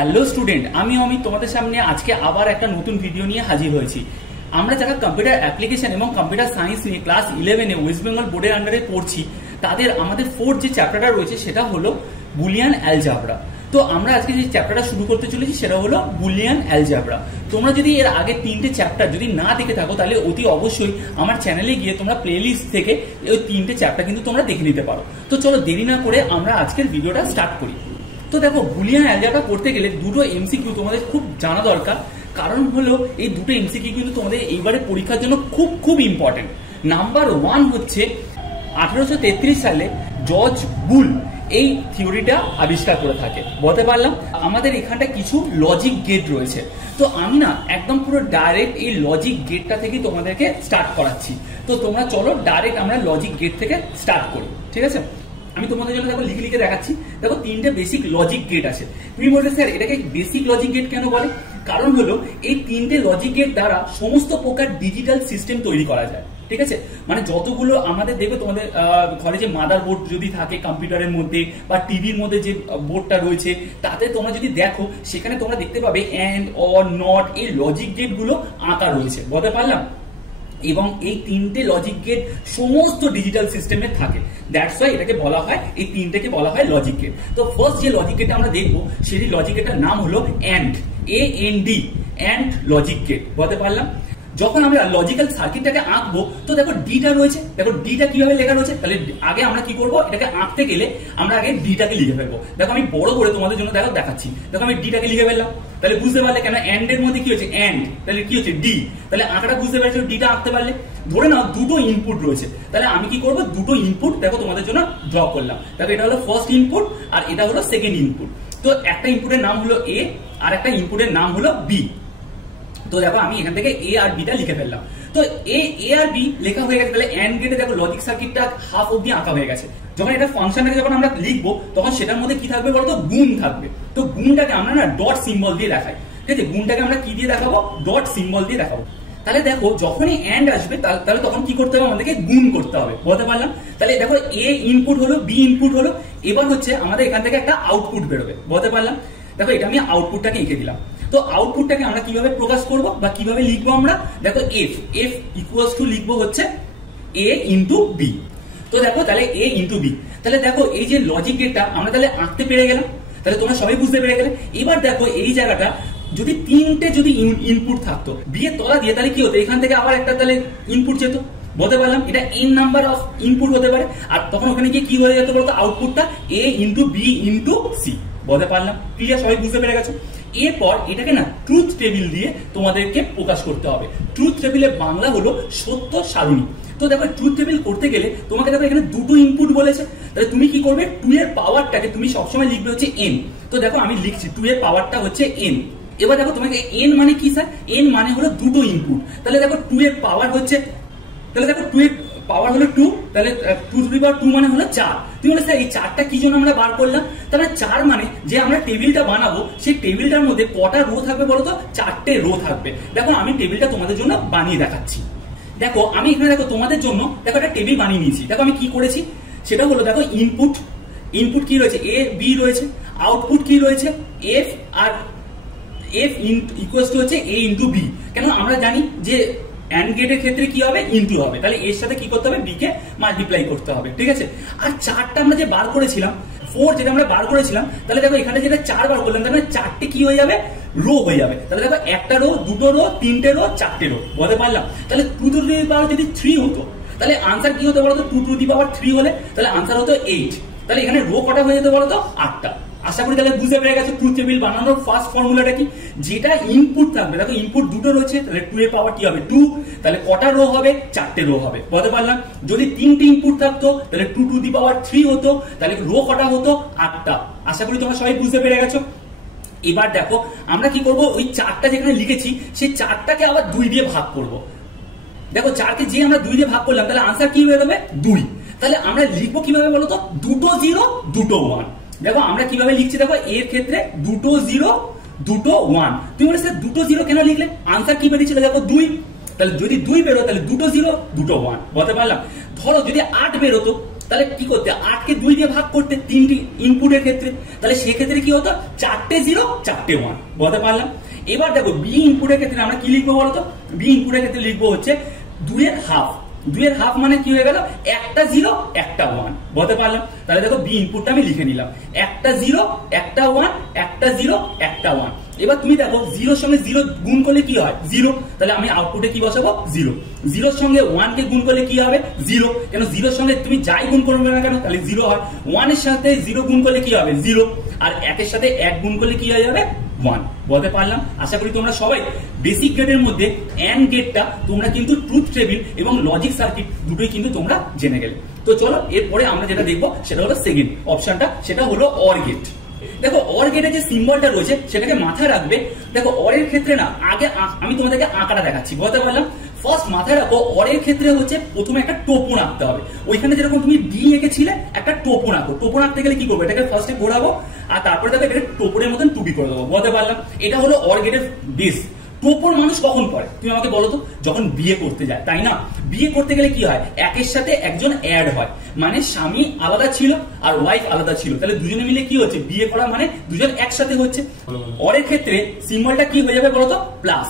Hello student, আমি অমিত তোমাদের সামনে আজকে আবার একটা নতুন ভিডিও নিয়ে হাজির হয়েছি। আমরা যারা কম্পিউটার অ্যাপ্লিকেশন এবং কম্পিউটার সায়েন্স নিয়ে ক্লাস 11-এ ওয়েস্ট বেঙ্গল বোর্ডের আন্ডারে পড়ছি, তাদের আমাদের ফোর্থ যে চ্যাপ্টারটা রয়েছে সেটা হলো বুলিয়ান অ্যালজাবরা। তো আমরা আজকে যে চ্যাপ্টারটা শুরু করতে চলেছি সেটা হলো বুলিয়ান অ্যালজাবরা। তোমরা যদি এর আগে 3টে চ্যাপ্টার যদি না দেখে থাকো তাহলে অতি অবশ্যই আমার চ্যানেলে গিয়ে তোমরা প্লেলিস্ট থেকে ওই 3টে চ্যাপ্টার কিন্তু তোমরা দেখে নিতে পারো। তো চলো দেরি না করে আমরা আজকের ভিডিওটা স্টার্ট করি। তো দেখো, বুলিয়ান অ্যালজাবরা করতে গেলে দুটো এমসিকিউ তোমাদের খুব জানা দরকার। কারণ হলো এই দুটো এমসিকিউ কিন্তু তোমাদের এইবারে পরীক্ষার জন্য খুব খুব ইম্পর্টেন্ট। নাম্বার 1 হচ্ছে 1833 সালে জর্জ বুল এই থিওরিটা আবিষ্কার করে থাকে। বলতে পারলাম আমাদের এখানটা কিছু লজিক গেট রয়েছে। তো আমি না একদম পুরো ডাইরেক্ট এই লজিক গেটটা থেকে তোমাদেরকে স্টার্ট করাচ্ছি। তো তোমরা চলো ডাইরেক্ট আমরা লজিক গেট থেকে স্টার্ট করি, ঠিক আছে? আমি তোমাদের জন্য দেখো লিখে লিখে দেখাচ্ছি। দেখো 3টে বেসিক লজিক গেট আছে। তুমি বলবে স্যার এটাকে বেসিক লজিক গেট কেন বলে? কারণ হলো এই 3টে লজিক গেট দ্বারা সমস্ত প্রকার ডিজিটাল সিস্টেম তৈরি করা যায়, ঠিক আছে? মানে যতগুলো আমাদের দেখবে তোমাদের ঘরে যে মাদার বোর্ড যদি থাকে কম্পিউটারের মধ্যে বা টিভির মধ্যে যে বোর্ডটা রয়েছে, তাতে তোমরা যদি দেখো সেখানে তোমরা দেখতে পাবে অ্যান্ড, অর, নট এই লজিক গেট গুলো আঁকা রয়েছে। বলতে পারলাম? এবং এই 3টে লজিক গেট সমস্ত ডিজিটাল সিস্টেমে থাকে। দ্যাটস ওয়াই এটাকে বলা হয়, এই 3টেকে বলা হয় লজিক গেট। তো ফার্স্ট যে লজিক গেটটা আমরা দেখবো সেই লজিক গেটটার নাম হলো and, AND, and logic gate. বলতে পারলাম? যখন আমরা লজিক্যাল সার্কিটটাকে আঁকবো তো দেখো ডিটা রয়েছে। দেখো ডিটা কিভাবে লেখা রয়েছে, তাহলে আগে আমরা কি করবো, এটাকে আঁকতে গেলে আমরা আগে ডিটাকে লিখে ফেলবো। দেখো আমি বড় করে তোমাদের জন্য দেখো দেখাচ্ছি। দেখো আমি ডিটাকে লিখে ফেললাম, তাহলে বুঝতে পারলে কেন অ্যান্ড এর মধ্যে কি হচ্ছে অ্যান্ড, তাহলে কি হচ্ছে ডি। তাহলে আঁকাটা বুঝতে পারছো, ডিটা আঁকতে পারলে। ধরে নাও দুটো ইনপুট রয়েছে, তাহলে আমি কি করবো, দুটো ইনপুট দেখো তোমাদের জন্য ড্র করলাম। দেখো এটা হলো ফার্স্ট ইনপুট আর এটা হলো সেকেন্ড ইনপুট। তো একটা ইনপুটের নাম হলো এ আর একটা ইনপুটের নাম হলো বি। তো দেখো আমি এখান থেকে এ আর বিটা লিখে ফেললাম। তো এ আর বি লেখা হয়ে গেছে, তাহলে অ্যান্ড গেটে দেখো লজিক সার্কিটটা হাফ অবধি আঁকা হয়ে গেছে। যখন এটা ফাংশনটাকে যখন আমরা লিখবো তখন সেটার মধ্যে কি থাকবে বলতো, গুণ থাকবে। তো গুণটাকে আমরা না ডট সিম্বল দিয়ে দেখাই, ঠিক আছে? গুণটাকে আমরা কি দিয়ে দেখাবো, ডট সিম্বল দিয়ে দেখাবো। তাহলে দেখো যখনই অ্যান্ড আসবে তাহলে তখন কি করতে হবে, আমাদেরকে গুণ করতে হবে। বলতে পারলাম? তাহলে দেখো এ ইনপুট হলো, বি ইনপুট হলো, এবার হচ্ছে আমাদের এখান থেকে একটা আউটপুট বেরোবে। বলতে পারলাম? দেখো এটা আমি আউটপুটটাকে এঁকে দিলাম। তো আউটপুটটাকে আমরা কিভাবে প্রকাশ করব বা কিভাবে লিখবো আমরা, দেখো এফ ইকুয়ালস টু লিখবো হচ্ছে এ ইন্টু বি। তো দেখো তাহলে এ ইন্টু বি। তাহলে দেখো এই যে লজিক গেটটা আমরা তাহলে আঁকতে পেরে গেলাম। তাহলে তোমরা সবাই বুঝতে পেরে গেলে। এবার দেখো এই জায়গাটা যদি 3টে যদি ইনপুট থাকতো বি এর তলা দিয়ে, তাহলে কি হতো, এখান থেকে আবার একটা তাহলে ইনপুট যেত। বলতে পারলাম? এটা এন নাম্বার অফ ইনপুট হতে পারে। আর তখন ওখানে গিয়ে কি হয়ে যেত বলতো, আউটপুটটা এ ইন্টু বি ইন্টু সি। বলতে পারলাম? ক্লিয়ার? সবাই বুঝতে পেরে গেছো? এরপর এটাকে না ট্রুথ টেবিল দিয়ে তোমাদেরকে প্রকাশ করতে হবে। ট্রুথ টেবিলের বাংলা হলো সত্য সারণী। তো দেখো ট্রুথ টেবিল করতে গেলে তোমাকে দেখো এখানে দুটো ইনপুট বলেছে, তাহলে তুমি কি করবে, 2 এর পাওয়ারটাকে তুমি সবসময় লিখবে হচ্ছে n। তো দেখো আমি লিখছি 2 এর পাওয়ারটা হচ্ছে n। এবার দেখো তোমাকে n মানে কি স্যার, n মানে হলো দুটো ইনপুট। তাহলে দেখো 2 এর পাওয়ার হচ্ছে, তাহলে দেখো 2 এর পাওয়ার হলো 2, তাহলে 2 টু দি পাওয়ার 2 মানে হলো 4। তুমি বলে স্যার এই 4টা কি জন্য আমরা বার করলাম? তাহলে 4 মানে যে আমরা টেবিলটা বানাবো সেই টেবিলটার মধ্যে কটা রো থাকবে বলতো, 4টে রো থাকবে। দেখো আমি টেবিলটা তোমাদের জন্য বানিয়ে দেখাচ্ছি। দেখো আমি এখানে দেখো তোমাদের জন্য দেখো একটা টেবিল বানিয়ে নিয়েছি। দেখো আমি কি করেছি সেটা হলো, দেখো ইনপুট কি রয়েছে, এ বি রয়েছে। আউটপুট কি রয়েছে, এফ, আর এফ ইকুয়ালস টু হচ্ছে এ ইন্টু বি। কেন আমরা জানি যে অ্যান্ড গেটের ক্ষেত্রে কি হবে, ইনটু হবে। তাহলে এর সাথে কি করতে হবে, বি কে মাল্টিপ্লাই করতে হবে, ঠিক আছে? আর 4টা আমরা যে বার করেছিলাম, 4 যেটা আমরা বার করেছিলাম, তাহলে দেখো এখানে যেটা 4 বার করলাম, তাহলে 4টে কি হয়ে যাবে, রো হয়ে যাবে। তাহলে দেখো একটা রো, দুটো রো, 3টে রো, 4টে রো। বলতে পারলাম? তাহলে 2 টু দি পাওয়ার যদি 3 হতো তাহলে আনসার কি হতো বলতো, 2 টু দি পাওয়ার 3 হলে তাহলে আনসার হতো 8। তাহলে এখানে রো কটা হয়ে যেত বলতো, 8টা। আশা করি তাহলে বুঝতে পেরে গেছো ট্রুথ টেবিল বানানোর ফার্স্ট ফর্মুলাটা কি। যেটা ইনপুট থাকবে, দেখো ইনপুট দুটো রয়েছে, তাহলে 2 এর পাওয়ার কি হবে 2, তাহলে কটা রো হবে, 4টে রো হবে। বলতে পারলাম? যদি 3টে ইনপুট থাকতো তাহলে 2 টু দি পাওয়ার 3 হতো, তাহলে রো কটা হতো, 8টা। আশা করি তোমরা সবাই বুঝতে পেরে গেছো। এবার দেখো আমরা কি করব, ওই 4টা যেখানে লিখেছি সেই 4টাকে আবার 2 দিয়ে ভাগ করব। দেখো 4কে যে আমরা 2 দিয়ে ভাগ করলাম তাহলে আনসার কি হয়ে যাবে, 2। তাহলে আমরা লিখবো কিভাবে বলতো, দুটো 0 দুটো 1। দেখো আমরা কিভাবে লিখছি, দেখো এর ক্ষেত্রে দুটো 0 দুটো 1। তুমি বলে স্যার দুটো 0 কেন লিখলে, আনসার কি বেরিয়েছিল দেখো 2। তাহলে যদি 2 বেরো তাহলে দুটো 0 দুটো 1। বলতে পারলাম? ধরো যদি 8 বেরোতো তাহলে কি করতে 8 কে 2 দিয়ে ভাগ করতে তিনটি ইনপুটের ক্ষেত্রে, তাহলে সেক্ষেত্রে কি হতো 4টে 0 4টে 1, বলতে পারলাম। এবার দেখো বি ইনপুটের ক্ষেত্রে আমরা কি লিখবো বলতো, বি ইনপুটের ক্ষেত্রে লিখবো হচ্ছে 2 এর হাফ। 2 এর হাফ মানে কি হয়ে গেল একটা 0 একটা 1, বলতে পারলাম। তাহলে দেখো বি ইনপুটটা আমি লিখে নিলাম, একটা 0 একটা 1 একটা 0 একটা 1। এবার তুমি দেখো 0 সঙ্গে 0 গুণ করলে কি হয় 0, তাহলে আমি আউটপুটে কি বসাবো 0। 0 সঙ্গে 1 কে গুণ করলে কি হবে 0, কেন 0 সঙ্গে তুমি যাই গুণ করবে না কেন তাহলে 0 হয়। 1 এর সাথে 0 গুণ করলে কি হবে 0, আর 1 এর সাথে 1 গুণ করলে কি হয়ে যাবে 1, বলতে পারলাম। আশা করি তোমরা সবাই বেসিক গেটের মধ্যে এন্ড গেটটা তোমরা কিন্তু ট্রুথ টেবিল এবং লজিক সার্কিট দুটোই কিন্তু তোমরা জেনে গেলে। তো চলো এরপরে আমরা যেটা দেখবো সেটা হলো সেকেন্ড অপশনটা, সেটা হলো অর গেট। দেখো অর গেটের যে সিম্বলটা রয়েছে সেটাকে মাথায় রাখবে। দেখো অরের ক্ষেত্রে না আগে আমি তোমাদেরকে আঁকাটা দেখাচ্ছি, বলতে পারলাম। ফার্স্ট মাথায় রাখো অরের ক্ষেত্রে হচ্ছে প্রথমে একটা টোপন আঁকতে হবে। ওইখানে যেরকম তুমি ডি এঁকেছিলে একটা টোপন আঁকো। টোপন আঁকতে গেলে কি করবো, এটাকে ফার্স্টে ঘোরাবো আর তারপরে তাকে এটা টোপনের মতন টুপি করে দেবো, বলতে পারলাম। এটা হলো অর গেটের বেস। টোপন মানুষ কখন করে তুমি আমাকে বলো তো, যখন বিয়ে করতে যায়, তাই না? বিয়ে করতে গেলে কি হয়, একের সাথে একজন অ্যাড হয়, মানে স্বামী আলাদা ছিল আর ওয়াইফ আলাদা ছিল, তাহলে দুজনে মিলে কি হচ্ছে বিয়ে করা, মানে দুজন একসাথে হচ্ছে। অরের ক্ষেত্রে সিম্বলটা কি হয়ে যাবে বলতো প্লাস।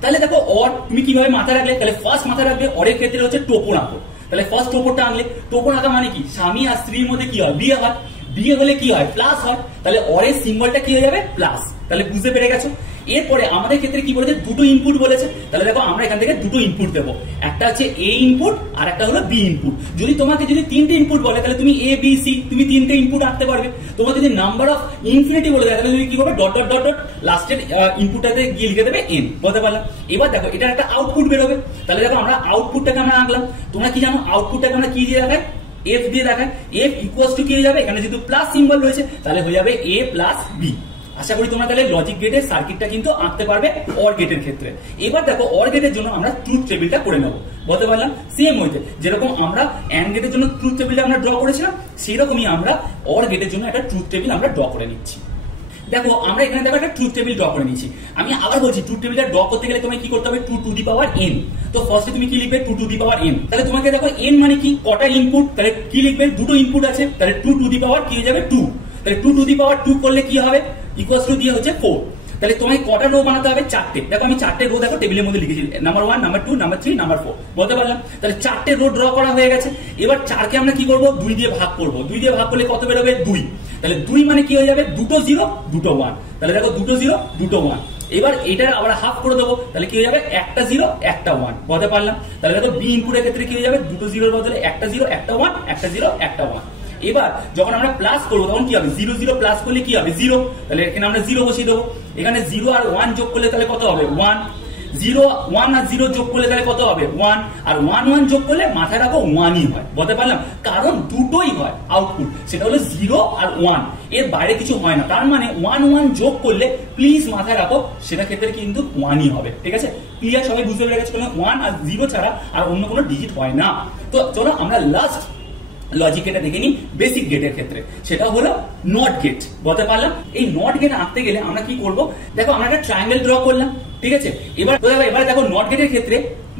তাহলে দেখো অর তুমি কিভাবে মাথায় রাখলে, তাহলে ফার্স্ট মাথায় রাখবে অরের ক্ষেত্রে হচ্ছে টোপন আঁকো। তাহলে ফার্স্ট টোপনটা আনলে, টোপন আঁকা মানে কি স্বামী আর স্ত্রীর মধ্যে কি হয় বিয়ে হয়, বিয়ে হলে কি হয় প্লাস হয়, তাহলে অরের সিম্বলটা কি হয়ে যাবে প্লাস। তাহলে বুঝতে পেরে গেছো। এরপরে আমাদের ক্ষেত্রে কি বলেছে দুটো ইনপুট বলেছে, তাহলে দেখো আমরা এখান থেকে দুটো ইনপুট দেবো, একটা হচ্ছে এ ইনপুট আর একটা হলো বি ইনপুট। যদি তোমাকে যদি তিনটে ইনপুট বলে তাহলে তুমি এ বি সি তুমি তিনটে ইনপুট আনতে পারবে। তোমার যদি নাম্বার অফ ইনফিনিটি বলে দেয় তাহলে তুমি কি করবে ডট ডট ডট ডট লাস্টের ইনপুটটাতে গিয়ে লিখে দেবে এন, বলতে পারলাম। এবার দেখো এটা একটা আউটপুট বেরোবে, তাহলে দেখো আমরা আউটপুটটাকে আমরা আঁকলাম। তোমরা কি জানো আউটপুটটাকে আমরা কি দিয়ে দেখায়, এফ দিয়ে দেখায়। এফ ইকুয়ালস টু কি হয়ে যাবে, এখানে যেহেতু প্লাস সিম্বল রয়েছে তাহলে হয়ে যাবে এ প্লাস বি। আশা করি তোমরা তাহলে লজিক গেটের সার্কিটটা কিন্তু আঁকতে পারবে অর গেটের ক্ষেত্রে। এবার দেখো অর গেটের জন্য আমরা ট্রুথ টেবিলটা করে নেবো, বলতে পারলাম। সেম হইতে যেরকম আমরা এন্ড গেটের জন্য ট্রুথ টেবিলটা আমরা ড্র করেছিলাম, সেই রকমই আমরা অর গেটের জন্য একটা ট্রুথ টেবিল আমরা ড্র করে নিচ্ছি। দেখো আমরা এখানে দেখো একটা ট্রুথ টেবিল ড্র করে নিচ্ছি। আমি আবার বলছি ট্রুথ টেবিলটা ড্র করতে গেলে তোমায় কি করতে হবে 2 টু দি পাওয়ার n। তো ফার্স্টে তুমি কি লিখবে 2 টু দি পাওয়ার n। তাহলে তোমাকে দেখো n মানে কি কটা ইনপুট, তাহলে কি লিখবে দুটো ইনপুট আছে, তাহলে 2 টু দি পাওয়ার কি হয়ে যাবে 2। তাহলে 2 টু দি পাওয়ার 2 করলে কি হবে ইকুয়ালস টু দিয়ে হচ্ছে 4। তাহলে তোমায় কটা রো বানাতে হবে 4টে। দেখো আমি 4টে রো দেখো টেবিলের মধ্যে লিখেছি, নাম্বার 1 নাম্বার 2 নাম্বার 3 নাম্বার 4, বলতে পারলাম। তাহলে 4টে রো ড্র করা হয়ে গেছে। এবার 4কে আমরা কি করব 2 দিয়ে ভাগ করব। 2 দিয়ে ভাগ করলে কত বেরোবে 2। তাহলে 2 মানে কি হয়ে যাবে দুটো 0 দুটো 1। তাহলে দেখো দুটো 0 দুটো 1। এবার এটার আবার হাফ করে দেবো, তাহলে কি হয়ে যাবে একটা 0 একটা 1, বলতে পারলাম। তাহলে দেখো বি ইনপুটের ক্ষেত্রে কি হয়ে যাবে দুটো 0-এর বদলে একটা 0 একটা 1 একটা 0 একটা 1। এবার যখন আমরা প্লাস করবো তখন কি হবে 0 0 প্লাস করলে কি হবে 0, তাহলে এখানে আমরা 0 বসিয়ে দেবো। এখানে 0 আর 1 যোগ করলে তাহলে কত হবে 1। 0 1 আর 0 যোগ করলে তাহলে কত হবে 1, আর 1 1 যোগ করলে মাথায় রাখো 1ই হয়, বলতে পারলাম। কারণ দুটোই হয় আউটপুট, সেটা হলো 0 আর 1, এর বাইরে কিছু হয় না। তার মানে 1 1 যোগ করলে প্লিজ মাথায় রাখো সেটা ক্ষেত্রে কিন্তু 1ই হবে, ঠিক আছে? ক্লিয়ার, সবাই বুঝতে পেরে গেছে? 1 আর 0 ছাড়া আর অন্য কোনো ডিজিট হয় না। তো চলো আমরা লাস্ট লজিক গেটটা দেখে নিই বেসিক গেটের ক্ষেত্রে, সেটা হলো নট গেট, বলতে পারলাম। এই নট গেট আঁকতে গেলে আমরা কি করব, দেখো আমরা একটা ট্রায়াঙ্গেল ড্র করলাম, ঠিক আছে? এবার দেখো নট গেটের ক্ষেত্রে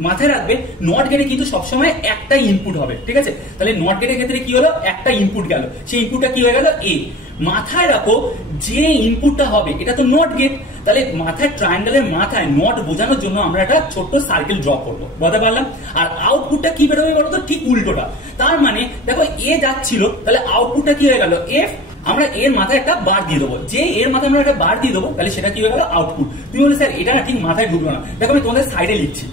মাথায় রাখবে নট গেটে কিন্তু সবসময় একটাই ইনপুট হবে, ঠিক আছে? তাহলে নট গেটের ক্ষেত্রে কি হলো একটা ইনপুট গেল, সেই ইনপুটটা কি হয়ে গেল এ। মাথায় রাখো যে ইনপুটটা হবে এটা তো নট গেট, তাহলে মাথায় ট্রায়াঙ্গেলের মাথায় নট বোঝানোর জন্য আমরা একটা ছোট্ট সার্কেল ড্র করবো, বলতে পারলাম। আর আউটপুটটা কি বেরোবে বলো তো, ঠিক উল্টোটা। তার মানে দেখো এ যাচ্ছিল, তাহলে আউটপুটটা কি হয়ে গেল এফ। আমরা এর মাথায় একটা বার দিয়ে দেবো, যে এর মাথায় আমরা একটা বার দিয়ে দেবো তাহলে সেটা কি হয়ে গেল আউটপুট। তুমি বলে স্যার এটা না ঠিক মাথায় ঢুকলো না। দেখো আমি তোমাদের সাইডে লিখছি,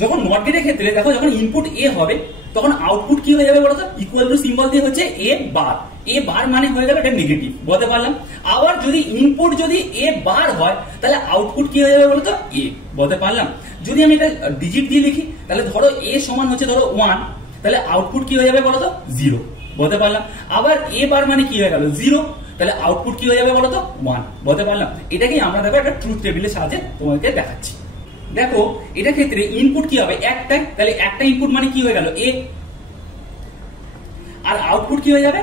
যখন নট গেটের ক্ষেত্রে দেখো যখন ইনপুট এ হবে তখন আউটপুট কি হয়ে যাবে বলতো ইকুয়াল টু সিম্বল দিয়ে হচ্ছে এ বার। এ বার মানে হয়ে যাবে এটা নেগেটিভ, বলতে পারলাম। আবার যদি ইনপুট যদি এ বার হয় তাহলে আউটপুট কি হয়ে যাবে বলতো এ, বলতে পারলাম। যদি আমি এটা ডিজিট দিয়ে লিখি তাহলে ধরো এ সমান হচ্ছে ধরো 1, তাহলে আউটপুট কি হয়ে যাবে বলতো 0, বলতে পারলাম। আবার এ বার মানে কি হয়ে গেল 0, তাহলে আউটপুট কি হয়ে যাবে বলতো 1, বলতে পারলাম। এটাকেই আমরা দেখো একটা ট্রুথ টেবিলের সাহায্যে তোমাকে দেখাচ্ছি। দেখো এটা ক্ষেত্রে ইনপুট কি হবে একটাই, তাহলে একটা ইনপুট মানে কি হয়ে গেল এ, আর আউটপুট কি হয়ে যাবে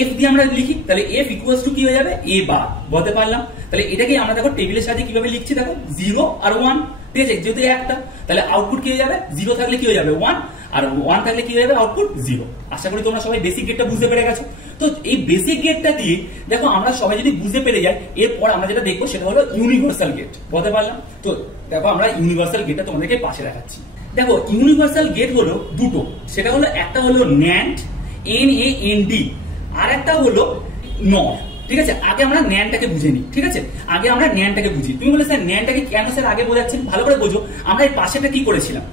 এফ দিয়ে আমরা লিখি, তাহলে এফ ইকুয়ালস টু কি হয়ে যাবে এ বার, বলতে পারলাম। তাহলে এটাকেই আমরা দেখো টেবিলের সাহায্যে কিভাবে লিখছি, দেখো 0 আর 1, তাহলে ঠিক আছে, যেহেতু একটা তাহলে আউটপুট কি হয়ে যাবে, 0 থাকলে কি হয়ে যাবে 1, আর 1 থাকলে কি হয়ে যাবে আউটপুট 0। আশা করি তোমরা সবাই বেসিক গেটটা বুঝতে পেরে গেছো। তো এই বেসিক গেটটা দিয়ে দেখো আমরা সবাই যদি বুঝতে পেরে যাই, এরপর আমরা যেটা দেখবো সেটা হলো ইউনিভার্সাল গেট, বলতে পারলাম। তো দেখো আমরা ইউনিভার্সাল গেটটা তোমাদেরকে পাশে দেখাচ্ছি। দেখো ইউনিভার্সাল গেট হলো দুটো, সেটা হলো একটা হলো NAND, NAND, আর একটা হলো NOR। ঠিক আছে, আগে আমরা ন্যান্ডটাকে বুঝে নিই। ঠিক আছে, আগে আমরা ন্যান্ডটাকে বুঝি। তুমি বলে স্যার ন্যান্ডটাকে কেন স্যার আগে বোঝাচ্ছেন, ভালো করে বোঝো। আমরা এর পাশেটা কি করেছিলাম,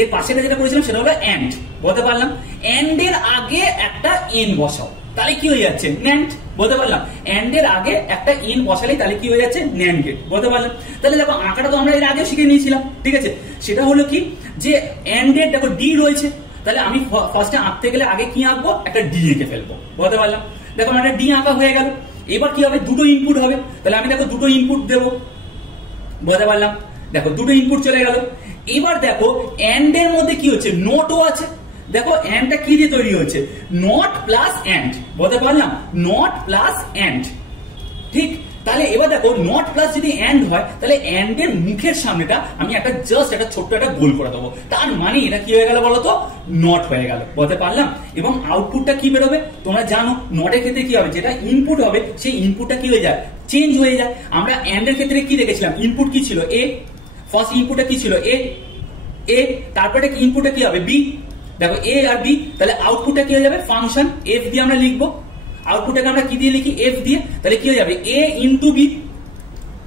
এর পাশেটা যেটা করেছিলাম সেটা হলো অ্যান্ড, বলতে পারলাম। অ্যান্ড এর আগে একটা এন বসাও, তাহলে কি হয়ে যাচ্ছে ন্যান্ড, বলতে পারলাম। অ্যান্ড এর আগে একটা এন বসালেই তাহলে কি হয়ে যাচ্ছে ন্যান্ড গেট, বলতে পারলাম। তাহলে দেখো আঁকাটা তো আমরা এর আগে শিখে নিয়েছিলাম। ঠিক আছে, সেটা হলো কি যে অ্যান্ড এর দেখো ডি রয়েছে, তাহলে আমি ফার্স্টে আঁকতে গেলে আগে কি আঁকবো, একটা ডি এঁকে ফেলবো, বলতে পারলাম। দেখো আমার একটা ডি আঁকা হয়ে গেল। এবার কি হবে, দুটো ইনপুট হবে, তাহলে আমি দেখো দুটো ইনপুট দেবো, বলতে পারলাম। দেখো দুটো ইনপুট চলে গেল। এবার দেখো এন্ড এর মধ্যে কি হচ্ছে, নোটও আছে। দেখো এন্ডটা কি দিয়ে তৈরি হচ্ছে, নট প্লাস এন্ড, বলতে পারলাম, নট প্লাস এন্ড। ঠিক, তাহলে এবার দেখো নট প্লাস যদি এন্ড হয়, তাহলে এন্ড এর মুখের সামনেটা আমি একটা জাস্ট একটা ছোট্ট একটা গোল করে দেবো, তার মানে এটা কি হয়ে গেল বলতো, নট হয়ে গেল, বলতে পারলাম। এবং আউটপুটটা কি বেরোবে তোমরা জানো, নটের ক্ষেত্রে কি হবে, যেটা ইনপুট হবে সেই ইনপুটটা কি হয়ে যায়, চেঞ্জ হয়ে যায়। আমরা এন্ড এর ক্ষেত্রে কি দেখেছিলাম, ইনপুট কি ছিল এ, ফার্স্ট ইনপুটটা কি ছিল এ, তারপরে ইনপুটটা কি হবে বি। দেখো এ আর বি, তাহলে আউটপুটটা কি হয়ে যাবে, ফাংশন এফ দিয়ে আমরা লিখবো। আউটপুটটাকে আমরা কি দিয়ে লিখি, এফ দিয়ে, তাহলে কি হয়ে যাবে এ ইনটু বি।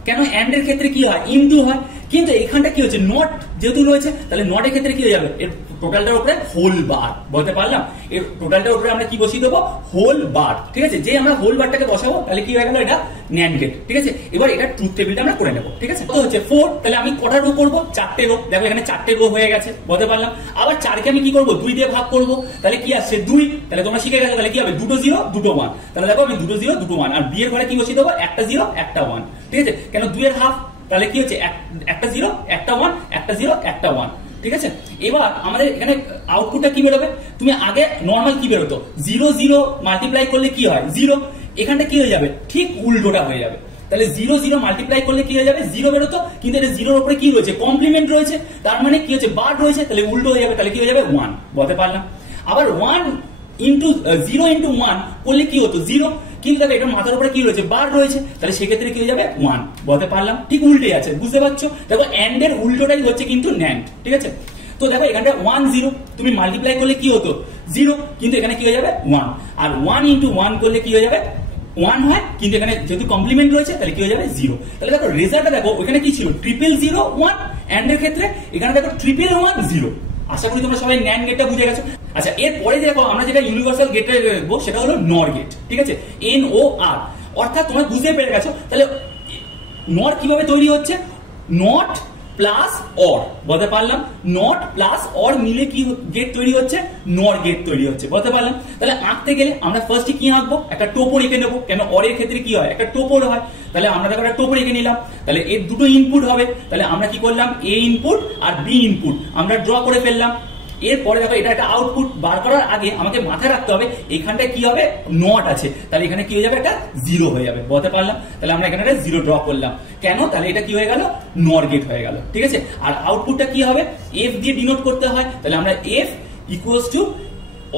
কেন এন্ড এর ক্ষেত্রে কি হয়, ইনটু হয়, কিন্তু এখানটা কি হচ্ছে, নট যেহেতু রয়েছে, তাহলে নটের ক্ষেত্রে কি হয়ে যাবে, এর টোটালটার উপরে হোল বার, বলতে পারলাম। এর টোটালটার উপরে আমরা কি বসিয়ে দেবো, হোল বার। ঠিক আছে, যে আমরা হোল বারটাকে বসাবো তাহলে কি হয়ে গেল, এটা ন্যান্ড গেট। ঠিক আছে, এবার এটা ট্রুথ টেবিলটা আমরা করে নেবো। ঠিক আছে, তো হচ্ছে 4, তাহলে আমি কটা রো করবো, 4টে রো। দেখো এখানে 4টে রো হয়ে গেছে, বলতে পারলাম। আবার 4কে আমি কি করবো, 2 দিয়ে ভাগ করবো, তাহলে কি আসছে 2, তাহলে তোমরা শিখে গেছো, তাহলে কি হবে, দুটো 0 দুটো 1। তাহলে দেখো আমি দুটো 0 দুটো 1, আর বি এর ঘরে কি বসিয়ে দেবো, একটা 0 একটা 1। ঠিক আছে, কেন 2 এর হাফ, তাহলে কি হচ্ছে একটা 0 একটা 1, একটা 0 একটা 1। ঠিক আছে, এবার আমাদের এখানে আউটপুটটা কি বেরোবে, তুমি আগে নর্মাল কি বেরোতো, 0 0 মাল্টিপ্লাই করলে কি হয় 0, এখানটা কি হয়ে যাবে, ঠিক উল্টোটা হয়ে যাবে। তাহলে 0 0 মাল্টিপ্লাই করলে কি হয়ে যাবে, 0 বেরোতো, কিন্তু এটা 0 এর উপরে কি রয়েছে, কমপ্লিমেন্ট রয়েছে, তার মানে কি হচ্ছে বার রয়েছে, তাহলে উল্টো হয়ে যাবে, তাহলে কি হয়ে যাবে 1, বলতে পারলাম। আবার 1 ইন্টু 0 ইন্টু 1 করলে কি হতো 0, কিন্তু দেখো এটা মাথার উপরে কি রয়েছে, বার রয়েছে, তাহলে সেক্ষেত্রে কি হয়ে যাবে 1, বলতে পারলাম। ঠিক উল্টে আছে, বুঝতে পারছো। দেখো এন্ড এর উল্টোটাই হচ্ছে কিন্তু ন্যান্ড। ঠিক আছে, তো দেখো এখানটা 1 0 তুমি মাল্টিপ্লাই করলে কি হতো 0, কিন্তু এখানে কি হয়ে যাবে 1, আর 1 ইন্টু 1 করলে কি হয়ে যাবে 1 হয়, কিন্তু এখানে যেহেতু কমপ্লিমেন্ট রয়েছে তাহলে কি হয়ে যাবে 0। তাহলে দেখো রেজাল্টটা দেখো, ওখানে কি ছিল 0 0 1, এন্ড এর ক্ষেত্রে এখানে দেখো 1 1 0। আশা করি তোমরা সবাই ন্যান্ড গেটটা বুঝে গেছো। আচ্ছা, এরপরে দেখো আমরা যেটা ইউনিভার্সাল গেটটা দেখবো সেটা হলো নর গেট। ঠিক আছে, NOR, অর্থাৎ তোমরা বুঝতে পেরে গেছো। তাহলে নর কিভাবে তৈরি হচ্ছে, নট প্লাস অর, বলতে পারলাম। নট প্লাস অর মিলে কি গেট তৈরি হচ্ছে, নর গেট তৈরি হচ্ছে, বলতে পারলাম। তাহলে আঁকতে গেলে আমরা ফার্স্টে কি আঁকবো, একটা টোপর এঁকে নেবো, কেন অরের ক্ষেত্রে কি হয়, একটা টোপর হয়। তাহলে আমরা দেখো একটা টোপর এঁকে নিলাম, তাহলে এর দুটো ইনপুট হবে, তাহলে আমরা কি করলাম, এ ইনপুট আর বি ইনপুট আমরা ড্র করে ফেললাম। এরপরে দেখো এটা একটা আউটপুট বার করার আগে আমাকে মাথায় রাখতে হবে এখানটায় কি হবে, নট আছে, তাহলে এখানে কি হয়ে যাবে, একটা 0 হয়ে যাবে, বলতে পারলাম। তাহলে আমরা এখানে একটা 0 ড্র করলাম, কেন, তাহলে এটা কি হয়ে গেল, নর গেট হয়ে গেল। ঠিক আছে, আর আউটপুটটা কি হবে, এফ দিয়ে ডিনোট করতে হয়, তাহলে আমরা এফ ইকুয়ালস টু,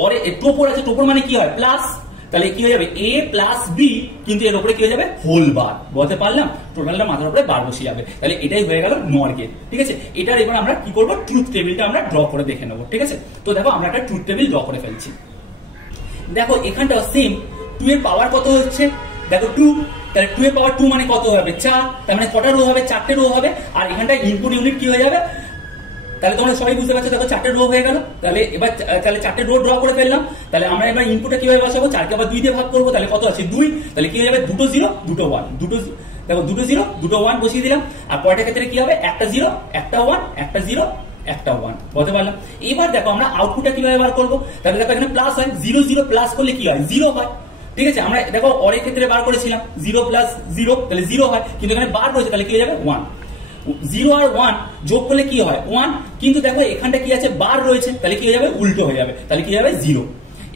অর টোপর আছে, টোপর মানে কি হয় প্লাস, তাহলে কি হয়ে যাবে এ প্লাস বি, কিন্তু এর উপরে কি হয়ে যাবে হোল বার, বলতে পারলাম। টোটালটা মাথার উপরে বার বসে যাবে, তাহলে এটাই হয়ে গেল নর গেট। ঠিক আছে, এটার এবার আমরা কি করবো, ট্রুথ টেবিলটা আমরা ড্র করে দেখে নেবো। ঠিক আছে, তো দেখো আমরা একটা ট্রুথ টেবিল ড্র করে ফেলছি। দেখো এখানটা সেম, 2 এর পাওয়ার কত হচ্ছে, দেখো 2, তাহলে 2 এর পাওয়ার 2 মানে কত হবে 4, তার মানে কটা রো হবে, 4টে রো হবে। আর এখানটা ইনপুট ইউনিট কি হয়ে যাবে, তাহলে তোমরা সবাই বুঝতে পারছো, দেখো 4টে রো হয়ে গেল। তাহলে এবার তাহলে 4টে রো ড্র করে ফেললাম। তাহলে আমরা এবার ইনপুটটা কিভাবে বসাবো, 4কে আবার 2 দিয়ে ভাগ করবো, তাহলে কত আছে 2, তাহলে কি হয়ে যাবে দুটো 0 দুটো 1, দেখো দুটো 0 দুটো 1 বসিয়ে দিলাম। আর পরের ক্ষেত্রে কি হবে, একটা 0 একটা 1, একটা 0 একটা 1, বলতে পারলাম। এবার দেখো আমরা আউটপুটটা কিভাবে বার করবো, তাহলে দেখো এখানে প্লাস হয়, 0 0 প্লাস করলে কি হয় 0 হয়। ঠিক আছে, আমরা দেখো অরের ক্ষেত্রে বার করেছিলাম 0 প্লাস 0, তাহলে 0 হয়, কিন্তু এখানে বার রয়েছে, তাহলে কি হয়ে যাবে 1। 0 আর 1 যোগ করলে কি হয় 1, কিন্তু দেখো এখানটা কি আছে বার রয়েছে, তাহলে কি হয়ে যাবে উল্টো হয়ে যাবে, তাহলে কি হবে 0।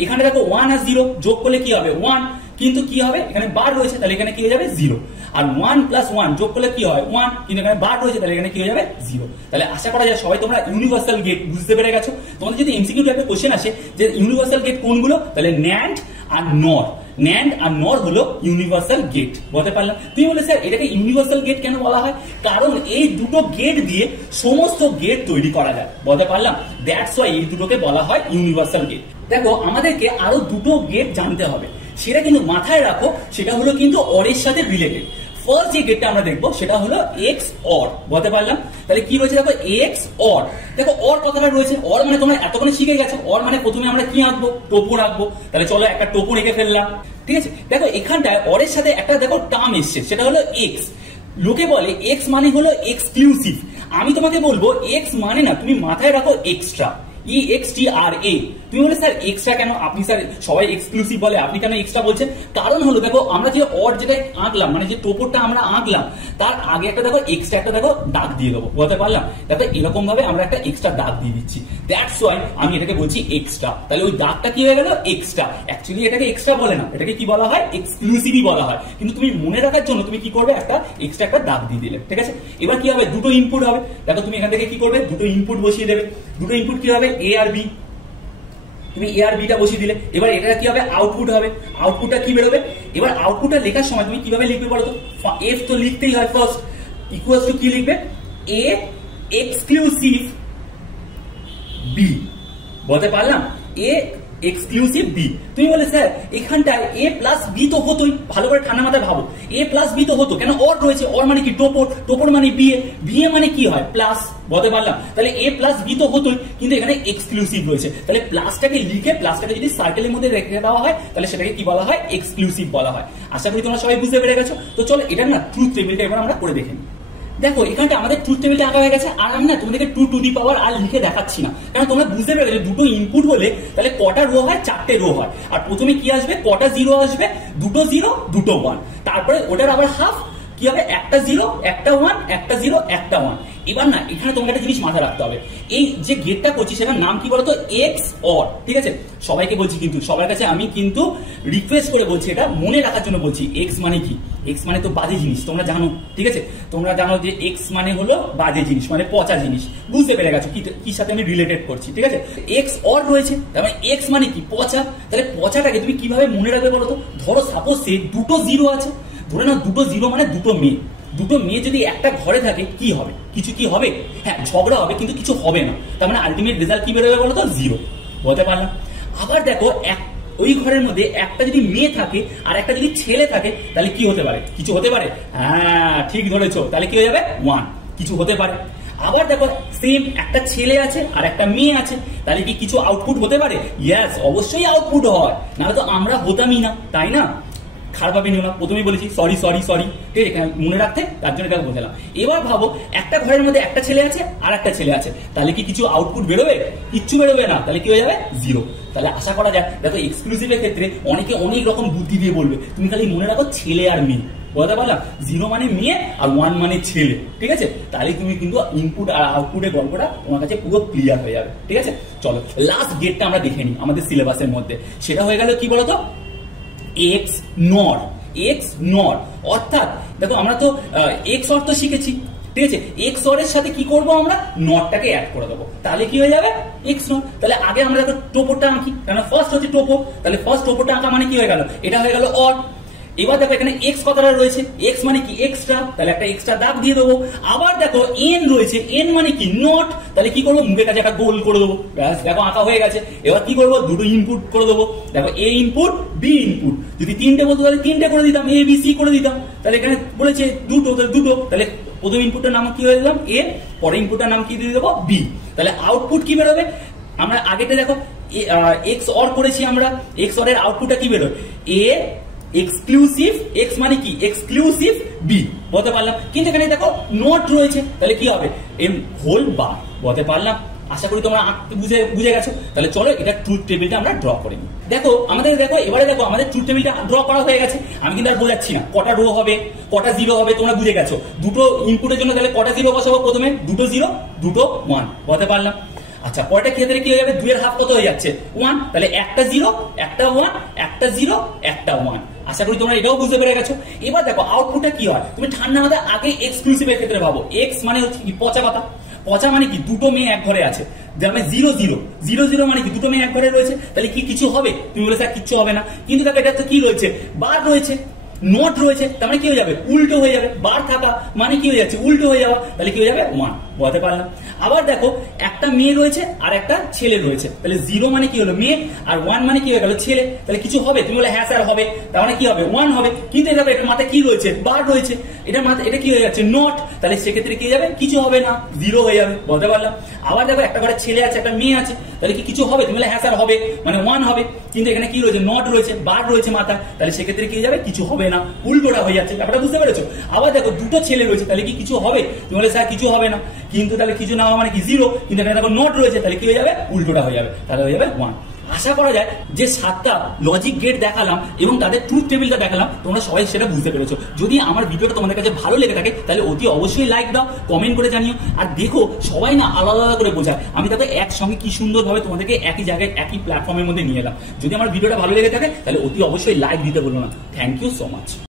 এখানে দেখো 1 আর 0 যোগ করলে কি হবে 1, কিন্তু কি হবে এখানে বার রয়েছে, তাহলে এখানে কি হয়ে যাবে 0। আর 1 প্লাস 1 যোগ করলে কি হয় 1, কিন্তু এখানে বার রয়েছে তাহলে এখানে কি হয়ে যাবে 0। তাহলে আশা করা যায় সবাই তোমরা ইউনিভার্সাল গেট বুঝতে পেরে গেছো। তোমাদের যদি এমসিকিউ টাইপের কোশ্চেন আসে যে ইউনিভার্সাল গেট কোনগুলো, তাহলে NAND আর NOR, NAND আর NOR হলো ইউনিভার্সাল গেট। বলতে পারলাম। তুমি বলে স্যার এটাকে ইউনিভার্সাল গেট কেন বলা হয়? কারণ এই দুটো গেট দিয়ে সমস্ত গেট তৈরি করা যায়। বলতে পারলাম, দ্যাটস ওয়াই এই দুটোকে বলা হয় ইউনিভার্সাল গেট। দেখো আমাদেরকে আরো দুটো গেট জানতে হবে, সেটা কিন্তু মাথায় রাখো, সেটা হলো কিন্তু অরের সাথে রিলেটেড। ফার্স্ট যে গেটটা আমরা দেখবো সেটা হলো এক্স অর। বলতে পারলাম, তাহলে কি রয়েছে দেখো এক্স অর। দেখো অর কথাটা রয়েছে, অর মানে তোমরা এতক্ষণে শিখে গেছো। অর মানে প্রথমে আমরা কি আঁকবো, টোপো রাখবো। তাহলে চলো একটা টোপো রেখে ফেললাম, ঠিক আছে। দেখো এখানটায় অরের সাথে একটা দেখো টার্ম এসছে, সেটা হলো এক্স। লোকে বলে এক্স মানে হলো এক্সক্লুসিভ। আমি তোমাকে বলবো এক্স মানে না, তুমি মাথায় রাখো এক্সট্রা, EXTRA। তুমি বলে স্যার এক্সট্রা কেন? আপনি স্যার সবাই এক্সক্লুসিভ বলে, আপনি কেন এক্সট্রা বলছেন? কারণ হলো দেখো আমরা যে অর যেটা আঁকলাম, মানে যে টোপরটা আমরা আঁকলাম, তার আগে একটা দেখো এক্সট্রা একটা দেখো দাগ দিয়ে দেবো। বলতে পারলাম, দেখো এরকম ভাবে আমরা একটা এক্সট্রা দাগ দিয়ে দিচ্ছি। দ্যাটস ওয়াই আমি এটাকে বলছি এক্সট্রা। তাহলে ওই দাগটা কি হয়ে গেল এক্সট্রা। অ্যাকচুয়ালি এটাকে এক্সট্রা বলে না, এটাকে কি বলা হয় এক্সক্লুসিভই বলা হয়। কিন্তু তুমি মনে রাখার জন্য তুমি কি করবে, একটা এক্সট্রা একটা দাগ দিয়ে দিলে, ঠিক আছে। এবার কি হবে, দুটো ইনপুট হবে। দেখো তুমি এখান থেকে কি করবে, দুটো ইনপুট বসিয়ে দেবে। দুটো ইনপুট কি হবে, এ আর বি। তুমি এ আর বিটা বসিয়ে দিলে, এবার এটা কি হবে আউটপুট হবে। আউটপুটটা কি বেরোবে, এবার আউটপুটটা লেখার সময় তুমি কিভাবে লিখবে বলো তো? এফ তো লিখতেই হয় ফার্স্ট, ইকুয়ালস টু কি লিখবে, এ এক্সক্লুসিভ বি। বলতে পারলাম, এ এক্সক্লুসিভ বি। তুমি বলে স্যার এখানটায় এ প্লাস বি তো হতোই, ভালো করে ঠান্ডা মাথায় ভাবো, এ প্লাস বি তো হতো, কেন অর রয়েছে। অর মানে কি টোপর, টোপর মানে বিএ, বিএ মানে কি হয় প্লাস। বলতে পারলাম, তাহলে এ প্লাস বি তো হতোই, কিন্তু এখানে এক্সক্লুসিভ রয়েছে। তাহলে প্লাসটাকে লিখে প্লাসটাকে যদি সার্কেলের মধ্যে রেখে দেওয়া হয়, তাহলে সেটাকে কি বলা হয় এক্সক্লুসিভ বলা হয়। আশা করি তোমরা সবাই বুঝতে পেরে গেছো। তো চলো এটা না ট্রুথ টেবিলটা এবার আমরা করে দেখে নিই। দেখো এখানটা আমাদের ট্রুথ টেবিলটা আঁকা হয়ে গেছে, আর আমি না তোমাদেরকে 2 টু দি পাওয়ার আর লিখে দেখাচ্ছি না, কারণ তোমরা বুঝতে পেরে গেছো দুটো ইনপুট হলে তাহলে কটা রো হয়, 4টে রো হয়। আর প্রথমে কি আসবে, কটা জিরো আসবে, দুটো জিরো দুটো 1, তারপরে ওটার আবার হাফ কি হবে, একটা জিরো একটা 1, একটা জিরো একটা 1। এবার না এখানে তোমাকে একটা জিনিস মাথায় রাখতে হবে, এই যে গেটটা করছি সেটার নাম কি বলতো, এক্স অর। ঠিক আছে, সবাইকে বলছি, কিন্তু সবার কাছে আমি কিন্তু রিকোয়েস্ট করে বলছি, এটা মনে রাখার জন্য বলছি। এক্স মানে কি, এক্স মানে তো বাজে জিনিস, তোমরা জানো, ঠিক আছে। তোমরা জানো যে এক্স মানে হলো বাজে জিনিস, মানে পচা জিনিস। বুঝতে পেরে গেছো কি সাথে আমি রিলেটেড করছি, ঠিক আছে। এক্স অর রয়েছে, তার মানে এক্স মানে কি পচা। তাহলে পচাটাকে তুমি কিভাবে মনে রাখবে বলো তো? ধরো সাপোজ সে দুটো জিরো আছে, ধরে নাও দুটো জিরো মানে দুটো মেয়ে। দুটো মেয়ে যদি একটা ঘরে থাকে কি হবে, কিছু কি হবে? হ্যাঁ ঝগড়া হবে, কিন্তু কিছু হবে না। তার মানে আলটিমেট রেজাল্ট কি বেরোবে বলো তো, জিরো। বলতে পারলাম। আবার দেখো ওই ঘরের মধ্যে একটা যদি মেয়ে থাকে আর একটা যদি ছেলে থাকে, তাহলে কি হতে পারে, কিছু হতে পারে। হ্যাঁ ঠিক ধরেছো, তাহলে কি হয়ে যাবে 1, কিছু হতে পারে। আবার দেখো সেম একটা ছেলে আছে আর একটা মেয়ে আছে, তাহলে কি কিছু আউটপুট হতে পারে? ইয়েস, অবশ্যই আউটপুট হয়, নাহলে তো আমরা হতামই না, তাই না? খারাপভাবে নিও না, প্রথমেই বলেছি সরি সরি সরি, ঠিক আছে, মনে রাখতে, তার জন্য এটা বোঝালাম। এবার ভাবো একটা ঘরের মধ্যে একটা ছেলে আছে আর একটা ছেলে আছে, তাহলে কি কিছু আউটপুট বেরোবে? কিচ্ছু বেরোবে না, তাহলে কি হয়ে যাবে, জিরো। তাহলে আশা করা যায়, দেখো এক্সক্লুসিভের ক্ষেত্রে অনেকে অনেক রকম বুদ্ধি দিয়ে বলবে, তুমি খালি মনে রাখো ছেলে আর মেয়ে। বলতে পারলাম, 0 মানে মেয়ে আর 1 মানে ছেলে, ঠিক আছে। তাহলে তুমি কিন্তু ইনপুট আর আউটপুটের গল্পটা তোমার কাছে পুরো ক্লিয়ার হয়ে যাবে, ঠিক আছে। চলো লাস্ট গেটটা আমরা দেখে নিই আমাদের সিলেবাসের মধ্যে, সেটা হয়ে গেল কি বলতো, এক্স নর। এক্স নর অর্থাৎ দেখো আমরা তো এক্স অর তো শিখেছি, ঠিক আছে। এক্স অর এর সাথে কি করব, আমরা নটটাকে অ্যাড করে দেবো, তাহলে কি হয়ে যাবে এক্স নর। তাহলে আগে আমরা দেখো টোপরটা আঁকি, কারণ ফার্স্ট হচ্ছে টোপর, তাহলে ফার্স্ট টোপরটা আঁকা মানে কি হয়ে গেল, এটা হয়ে গেল অর। এবার দেখো এখানে এক্স কথাটা রয়েছে, এক্স মানে কি এক্সট্রা, তাহলে একটা এক্সট্রা দাগ দিয়ে দেবো। আবার দেখো এন রয়েছে, এন মানে কি নট, তাহলে কি করবো, মুখের কাছে একটা গোল করে দেবো, ব্যাস দেখো আঁকা হয়ে গেছে। এবার কি করবো, দুটো ইনপুট করে দেবো, দেখো এ ইনপুট বি ইনপুট। যদি 3টে বলতো তাহলে 3টে করে দিতাম, এ বি সি করে দিতাম। তাহলে এখানে বলেছে দুটো, তাহলে দুটো, তাহলে প্রথম ইনপুটটার নাম কি হয়ে দিলাম এ, পরের ইনপুটটার নাম কি দিয়ে দেবো বি। তাহলে আউটপুট কি বেরোবে, আমরা আগেটা দেখো এক্স অর করেছি আমরা, এক্স অর এর আউটপুটটা কি বেরোবে, এ এক্সক্লুসিভ, এক্স মানে কি এক্সক্লুসিভ বি। বলতে পারলাম, কিন্তু এখানে দেখো নট রয়েছে, তাহলে কি হবে, এম হোল বার। বলতে পারলাম, আশা করি তোমরা বুঝে গেছো। তাহলে চলো এটা ট্রুথ টেবিলটা আমরা ড্র করে নিই। দেখো আমাদের দেখো এবারে দেখো আমাদের ট্রুথ টেবিলটা ড্র করা হয়ে গেছে। আমি কিন্তু আর বোঝাচ্ছি না কটা রো হবে কটা জিরো হবে, তোমরা বুঝে গেছো। দুটো ইনপুটের জন্য তাহলে কটা জিরো বসাবো, প্রথমে দুটো জিরো দুটো 1। বলতে পারলাম। আচ্ছা পরেরটা ক্ষেত্রে কি হয়ে যাবে, 2 এর হাফ কত হয়ে যাচ্ছে 1, তাহলে একটা জিরো একটা 1, একটা জিরো একটা 1। আশা করি তোমরা এটাও বুঝতে পেরে গেছো। এবার দেখো আউটপুটটা কি হয়, তুমি ঠান্ডা মাথায় আগে এক্সক্লুসিভ এর ক্ষেত্রে ভাবো। এক্স মানে হচ্ছে কি পচা পাতা, পচা মানে কি দুটো মেয়ে এক ঘরে আছে, যেমন 0 মানে কি দুটো মেয়ে এক ঘরে রয়েছে, তাহলে কি কিছু হবে? তুমি বলে স্যার কিচ্ছু হবে না, কিন্তু দেখো এটা তো কি রয়েছে, বার রয়েছে, নট রয়েছে, তার মানে কি হয়ে যাবে? উল্টো হয়ে যাবে। বার থাকা মানে কি হয়ে যাচ্ছে? উল্টো হয়ে যাওয়া, তাহলে কি হয়ে যাবে? 1 বলতে পারলাম। আবার দেখো একটা মেয়ে রয়েছে আর একটা ছেলে রয়েছে, তাহলে 0 মানে কি হলো? মেয়ে, আর 1 মানে কি হয়ে গেল? ছেলে, তাহলে কিছু হবে? তুমি বলে হ্যাঁ স্যার হবে, তার মানে কি হবে? 1 হবে। কিন্তু এটা এটার মাথায় কি রয়েছে? বার রয়েছে, এটার মাথায় এটা কি হয়ে যাচ্ছে? নট, তাহলে সেক্ষেত্রে কি যাবে? কিছু হবে না, 0 হয়ে যাবে। বলতে পারলাম। আবার দেখো একটা ঘরে ছেলে আছে একটা মেয়ে আছে, তাহলে কি কিছু হবে? তুমি বলে হ্যাঁ স্যার হবে, মানে 1 হবে। কিন্তু এখানে কি রয়েছে? নট রয়েছে, বার রয়েছে মাথায়, তাহলে সেক্ষেত্রে কি যাবে? কিছু হবে না, উল্টোটা হয়ে যাচ্ছে। ব্যাপারটা বুঝতে পেরেছো? আবার দেখো দুটো ছেলে রয়েছে, তাহলে কি কিছু হবে? তুমি বলে স্যার কিছু হবে না, কিন্তু তাহলে কিছু না হওয়া মানে কি? 0। কিন্তু এখানে দেখো নোট রয়েছে, তাহলে কি হয়ে যাবে? উল্টোটা হয়ে যাবে, তাহলে হয়ে যাবে 1। আশা করা যায় যে 7টা লজিক গেট দেখালাম এবং তাদের ট্রুথ টেবিলটা দেখালাম, তোমরা সবাই সেটা বুঝতে পেরেছো। যদি আমার ভিডিওটা তোমাদের কাছে ভালো লেগে থাকে তাহলে অতি অবশ্যই লাইক দাও, কমেন্ট করে জানিও। আর দেখো সবাই না আলাদা আলাদা করে বোঝায়, আমি তাকে একসঙ্গে কি সুন্দরভাবে তোমাদেরকে একই জায়গায় একই প্ল্যাটফর্মের মধ্যে নিয়ে এলাম। যদি আমার ভিডিওটা ভালো লেগে থাকে তাহলে অতি অবশ্যই লাইক দিতে বলবো না। Thank you so much.